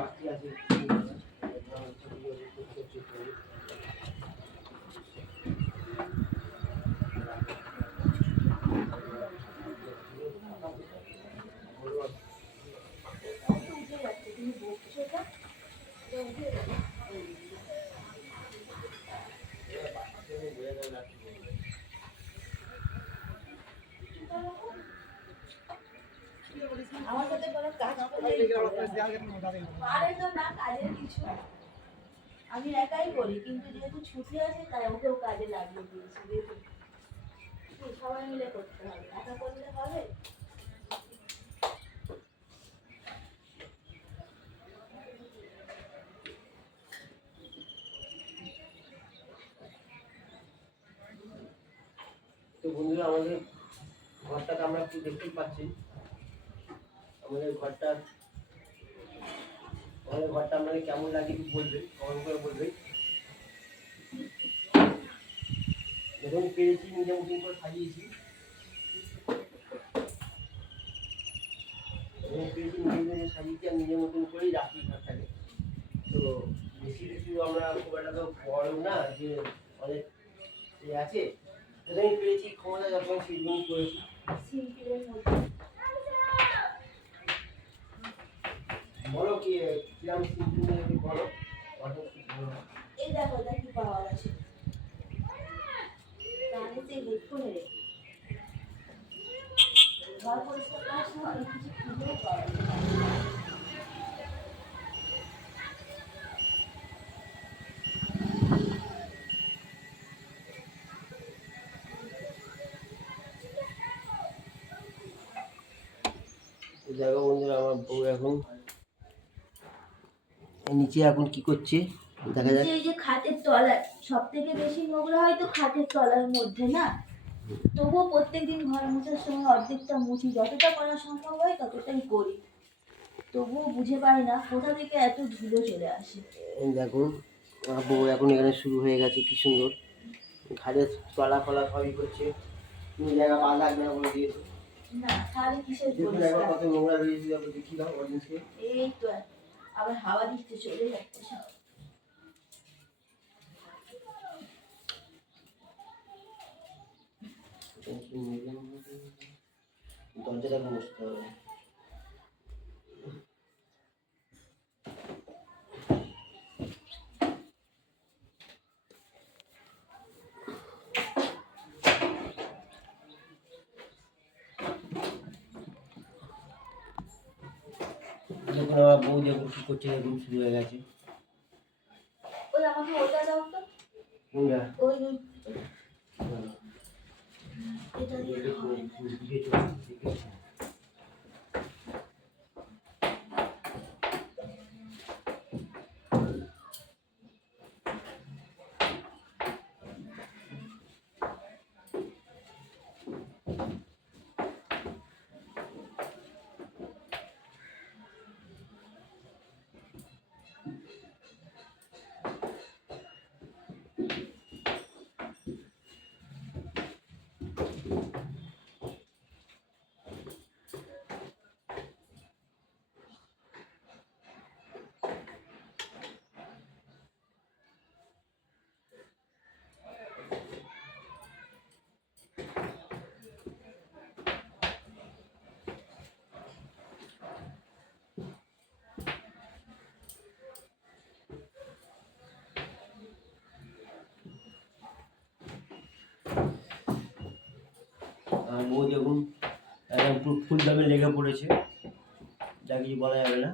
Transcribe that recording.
বাকি আছে আমার সাথে কোনো কাজ করলে পারে তো না কাজের কিছু আমি একাই করি, কিন্তু যেহেতু ছুটি আছে তাই ওকেও কাজে লাগিয়ে দিয়েছি। দেখুন সবাই মিলে করতে হবে, একা করলে হবে? তো বন্ধুরা, আমাদের ঘরটাকে আমরা একটু দেখতেই পাচ্ছি। আমাদের ঘরটা আপনাদের কেমন লাগে বলবেন, কমেন্ট করে বলবেন। যখন পেরেছি নিজে মতন করে সাজিয়েছি, সাজিয়েছি আর নিজের মতন করেই রাখি ঘরটাকে। তো বেশি কিছু আমরা খুব একটা তো বড় না যে অনেক আছে, যতদিন পেরেছি ক্ষমতা যতক্ষণ সেইগুলো করেছি। বলো কি কিরম সিম্পল বলো। এই দেখো কি পাওয়া গেছে, কানেতে হেডফোনে ঘর পরিষ্কার করার সময় কিছু খুঁজেও পাওয়া যায়। দেখো বন্ধুরা, আমার বউ এখন নিচে এখন কি করছে দেখা যাচ্ছে। এই যে খাটের তলায় সব থেকে বেশি নোংরা হয়তো খাটের তলার মধ্যে না, তবুও প্রত্যেকদিন ঘর মোছার সময় অর্ধেকটা মুছি, যতটা করা সম্ভব হয় ততটাই করি, তবুও বুঝে পাই না কোথা থেকে এত ধুলো চলে আসে। দেখুন আমার বউ এখন এখানে শুরু হয়ে গেছে, কি সুন্দর ঘাড়ের তলা ফলা সবই করছে। তুমি জায়গা পা লাগবে না বলে দিয়েছো না, তাহলে কিসের কত নোংরা রয়েছে দেখি দাও অডিয়েন্সকে। এই তো আবার হাওয়া দিচ্ছে, চলে যাচ্ছে সব। দরজাটাকে মুছতে হবে। দেখুন আমার বউ দেখুন কি করছে, দেখুন শুরু হয়ে গেছে। ওই আমাকে ওটা দাও তো, কোনটা? ওই এটা দিয়ে হবে না। বউ দেখুন একদম ফুল দামে লেগে পড়েছে, যা কিছু বলা যাবে না।